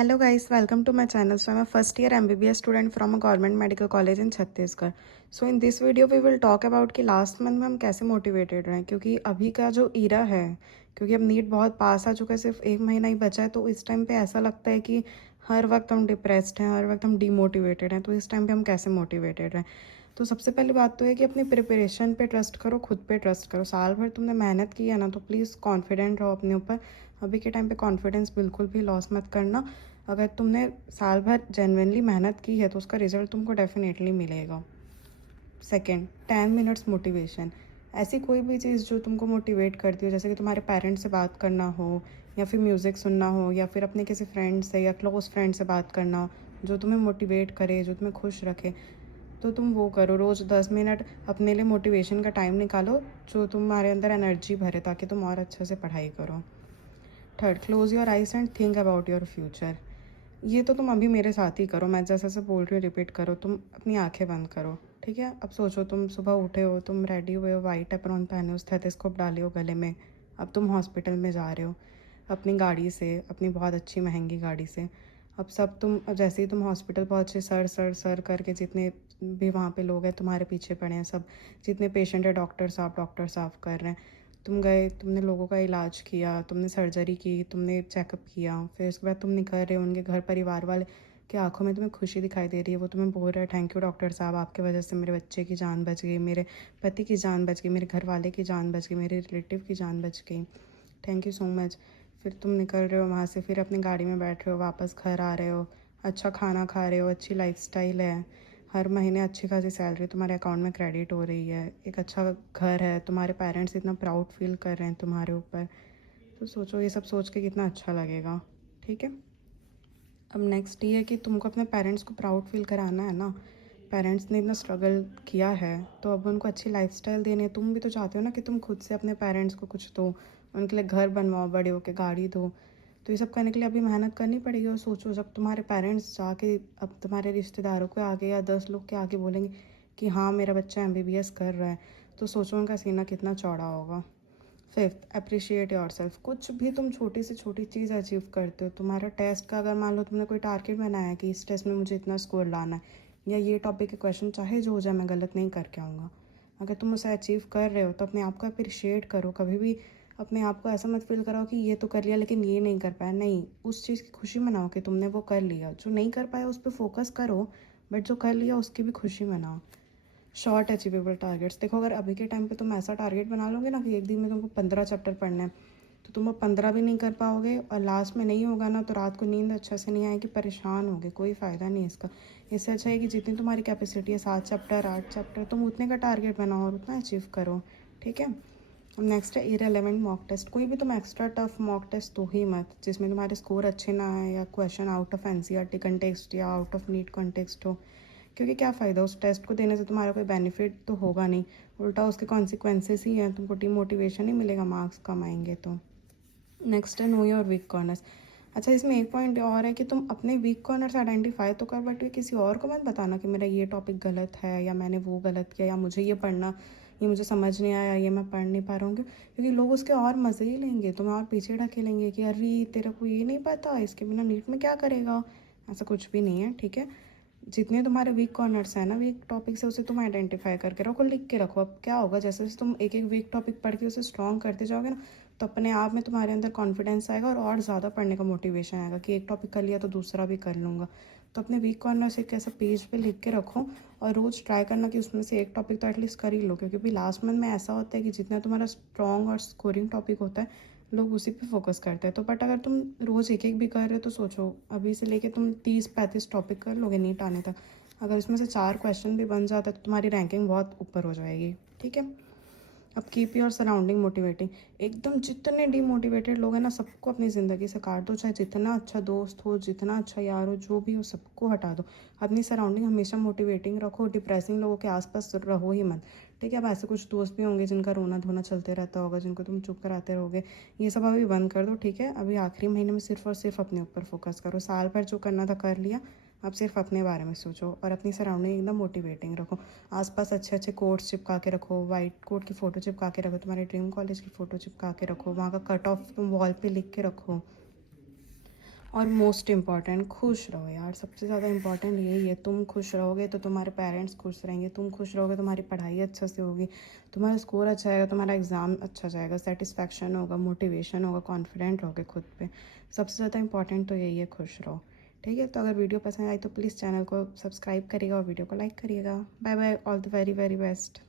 Hello guys, welcome to my channel. So I'm a first year MBBS student from a government medical college in Chhattisgarh. So in this video we will talk about कि last month में हम कैसे motivated रहें, क्योंकि अभी का जो ईरा है, क्योंकि अब नीट बहुत पास आ चुका है, सिर्फ 1 महीना ही बचा है, तो इस टाइम पे ऐसा लगता है कि हर वक्त हम डिप्रेस्ड हैं, हर वक्त हम डीमोटिवेटेड हैं. तो इस टाइम पे हम कैसे मोटिवेटेड रहें. तो सबसे पहली बात तो है कि अपनी प्रिपरेशन पे ट्रस्ट करो, खुद पे ट्रस्ट करो. साल भर तुमने मेहनत की है ना, तो प्लीज़ कॉन्फिडेंट रहो अपने ऊपर. अभी के टाइम पे कॉन्फिडेंस बिल्कुल भी लॉस मत करना. अगर तुमने साल भर जेन्युइनली मेहनत की है तो उसका रिजल्ट तुमको डेफिनेटली मिलेगा. Second, 10 minutes motivation. ऐसी कोई भी चीज़ जो तुमको मोटिवेट करती हो, जैसे कि तुम्हारे पेरेंट्स से बात करना हो, या फिर म्यूज़िक सुनना हो, या फिर अपने किसी फ्रेंड से या क्लोज फ्रेंड से बात करना हो, जो तुम्हें मोटिवेट करे, जो तुम्हें खुश रखे, तो तुम वो करो. रोज़ 10 मिनट अपने लिए मोटिवेशन का टाइम निकालो, जो तुम्हारे अंदर एनर्जी भरे, ताकि तुम और अच्छे से पढ़ाई करो. Third, close your eyes and think about your future. ये तो तुम अभी मेरे साथ ही करो, मैं जैसे जैसे बोल रही हूँ रिपीट करो. तुम अपनी आंखें बंद करो, ठीक है. अब सोचो, तुम सुबह उठे हो, तुम रेडी हुए हो, वाइट एप्रॉन पहने हो, स्टेथोस्कोप डाले हो गले में. अब तुम हॉस्पिटल में जा रहे हो अपनी गाड़ी से, अपनी बहुत अच्छी महंगी गाड़ी से. अब जैसे ही तुम हॉस्पिटल पहुँचे, सर सर सर करके जितने भी वहाँ पे लोग हैं तुम्हारे पीछे पड़े हैं, सब जितने पेशेंट है, डॉक्टर साहब कर रहे हैं. तुम गए, तुमने लोगों का इलाज किया, तुमने सर्जरी की, तुमने चेकअप किया, फिर उसके बाद तुम निकल रहे हो. उनके घर परिवार वाले की आंखों में तुम्हें खुशी दिखाई दे रही है. वो तुम्हें बोल रहे हैं, थैंक यू डॉक्टर साहब, आपके वजह से मेरे बच्चे की जान बच गई, मेरे पति की जान बच गई, मेरे घर वाले की जान बच गई, मेरे रिलेटिव की जान बच गई, थैंक यू सो मच. फिर तुम निकल रहे हो वहाँ से, फिर अपनी गाड़ी में बैठ रहे हो, वापस घर आ रहे हो, अच्छा खाना खा रहे हो, अच्छी लाइफस्टाइल है, हर महीने अच्छी खासी सैलरी तुम्हारे अकाउंट में क्रेडिट हो रही है, एक अच्छा घर है, तुम्हारे पेरेंट्स इतना प्राउड फील कर रहे हैं तुम्हारे ऊपर. तो सोचो, ये सब सोच के कितना अच्छा लगेगा. ठीक है. अब नेक्स्ट ये है कि तुमको अपने पेरेंट्स को प्राउड फील कराना है ना. पेरेंट्स ने इतना स्ट्रगल किया है, तो अब उनको अच्छी लाइफस्टाइल देनी है. तुम भी तो चाहते हो ना कि तुम खुद से अपने पेरेंट्स को कुछ दो, उनके लिए घर बनवाओ, बड़े होकर गाड़ी दो. तो ये सब करने के लिए अभी मेहनत करनी पड़ेगी. और सोचो, जब तुम्हारे पेरेंट्स जाके अब तुम्हारे रिश्तेदारों के आगे या 10 लोग के आगे बोलेंगे कि हाँ मेरा बच्चा MBBS कर रहा है, तो सोचो उनका सीना कितना चौड़ा होगा. Fifth, appreciate your self. कुछ भी तुम छोटी से छोटी चीज़ अचीव करते हो. तुम्हारा टेस्ट का अगर मान लो तुमने कोई टारगेट बनाया है कि इस टेस्ट में मुझे इतना स्कोर लाना है, या ये टॉपिक के क्वेश्चन चाहे जो हो जाए मैं गलत नहीं करके आऊँगा, अगर तुम उसे अचीव कर रहे हो तो अपने आप को अप्रिशिएट करो. कभी भी अपने आप को ऐसा मत फील कराओ कि ये तो कर लिया लेकिन ये नहीं कर पाया. नहीं, उस चीज़ की खुशी मनाओ कि तुमने वो कर लिया. जो नहीं कर पाया उस पर फोकस करो, बट जो कर लिया उसकी भी खुशी मनाओ. Short achievable targets. देखो, अगर अभी के टाइम पे तुम ऐसा टारगेट बना लोगे ना कि एक दिन में तुमको 15 चैप्टर पढ़ना है, तो तुम वो 15 भी नहीं कर पाओगे, और लास्ट में नहीं होगा ना, तो रात को नींद अच्छे से नहीं आएगी, परेशान होगे. कोई फ़ायदा नहीं है इसका. इससे अच्छा है कि जितनी तुम्हारी कैपेसिटी है, 7 चैप्टर 8 चैप्टर, तुम उतने का टारगेट बनाओ और उतना अचीव करो. ठीक है. अब नेक्स्ट है इरेलेवेंट मॉक टेस्ट. कोई भी तुम एक्स्ट्रा टफ मॉक टेस्ट दो ही मत, जिसमें तुम्हारे स्कोर अच्छे ना आए, या question out of NCERT context या आउट ऑफ नीट कंटेक्स्ट हो. क्योंकि क्या फ़ायदा उस टेस्ट को देने से, तुम्हारा कोई बेनिफिट तो होगा नहीं, उल्टा उसके कॉन्सिक्वेंसेस ही हैं. तुमको डिमोटिवेशन ही मिलेगा, मार्क्स कम आएंगे तो. नेक्स्ट है नो योर वीक कॉर्नर्स. अच्छा, इसमें एक पॉइंट और है कि तुम अपने वीक कॉर्नर्स आइडेंटिफाई तो कर, बट किसी और को मत बताना कि मेरा ये टॉपिक गलत है, या मैंने वो गलत किया, या मुझे ये पढ़ना, ये मुझे समझ नहीं आया, ये मैं पढ़ नहीं पा रहा हूँ. क्योंकि लोग उसके और मज़े ही लेंगे, तुम्हें और पीछे ढकेलेंगे कि अरे तेरे को ये नहीं पता, इसके बिना नीट में क्या करेगा. ऐसा कुछ भी नहीं है. ठीक है. जितने तुम्हारे वीक कॉर्नर्स हैं ना, वीक टॉपिक से, उसे तुम आइडेंटिफाई करके रखो, लिख के रखो. अब क्या होगा, जैसे जैसे तुम एक एक वीक टॉपिक पढ़ के उसे स्ट्रॉन्ग करते जाओगे ना, तो अपने आप में तुम्हारे अंदर कॉन्फिडेंस आएगा, और ज़्यादा पढ़ने का मोटिवेशन आएगा कि एक टॉपिक कर लिया तो दूसरा भी कर लूँगा. तो अपने वीक कॉर्नर्स एक ऐसा पेज पे लिख के रखो, और रोज़ ट्राई करना कि उसमें से एक टॉपिक तो एटलीस्ट कर ही लो. क्योंकि अभी लास्ट मंथ में ऐसा होता है कि जितना तुम्हारा स्ट्रॉन्ग और स्कोरिंग टॉपिक होता है, लोग उसी पे फोकस करते हैं. तो बट अगर तुम रोज़ एक एक भी कर रहे हो, तो सोचो अभी से लेके तुम 30-35 टॉपिक कर लोगे नीट आने तक. अगर इसमें से 4 क्वेश्चन भी बन जाता है तो तुम्हारी रैंकिंग बहुत ऊपर हो जाएगी. ठीक है. अब कीप योर सराउंडिंग मोटिवेटिंग. एकदम जितने डीमोटिवेटेड लोग हैं ना, सबको अपनी ज़िंदगी से काट दो. चाहे जितना अच्छा दोस्त हो, जितना अच्छा यार हो, जो भी हो, सबको हटा दो. अपनी सराउंडिंग हमेशा मोटिवेटिंग रखो. डिप्रेसिंग लोगों के आसपास रहो ही मत. ठीक है. अब ऐसे कुछ दोस्त भी होंगे जिनका रोना धोना चलते रहता होगा, जिनको तुम चुप कराते रहोगे. ये सब अभी बंद कर दो. ठीक है. अभी आखिरी महीने में सिर्फ और सिर्फ अपने ऊपर फोकस करो. साल भर जो करना था कर लिया, अब सिर्फ अपने बारे में सोचो, और अपनी सराउंडिंग एकदम मोटिवेटिंग रखो. आसपास अच्छे अच्छे कोट्स चिपका के रखो, वाइट कोट की फ़ोटो चिपका के रखो, तुम्हारे ड्रीम कॉलेज की फ़ोटो चिपका के रखो, वहाँ का कट ऑफ तुम वॉल पे लिख के रखो. और मोस्ट इम्पॉर्टेंट खुश रहो यार, सबसे ज़्यादा इम्पॉर्टेंट यही है। तुम खुश रहोगे तो तुम्हारे पेरेंट्स खुश रहेंगे, तुम खुश रहोगे तुम्हारी पढ़ाई अच्छा से होगी, तुम्हारा स्कोर अच्छा आएगा, तुम्हारा एग्ज़ाम अच्छा जाएगा, सेटिस्फैक्शन होगा, मोटिवेशन होगा, कॉन्फिडेंट रहोगे खुद पे। सबसे ज़्यादा इंपॉर्टेंट तो यही है, खुश रहो। ठीक है, तो अगर वीडियो पसंद आई तो प्लीज़ चैनल को सब्सक्राइब करिएगा और वीडियो को लाइक करिएगा। Bye bye, all the very very best.